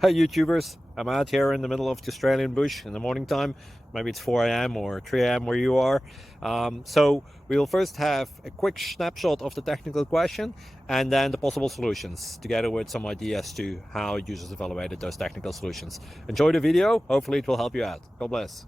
Hey YouTubers, I'm out here in the middle of the Australian bush in the morning time. Maybe it's 4 a.m. or 3 a.m. where you are. So we'll first have a quick snapshot of the technical question and then the possible solutions, together with some ideas to how users evaluated those technical solutions. Enjoy the video, hopefully it will help you out. God bless.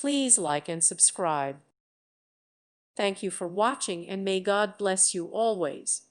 Please like and subscribe. Thank you for watching, and may God bless you always.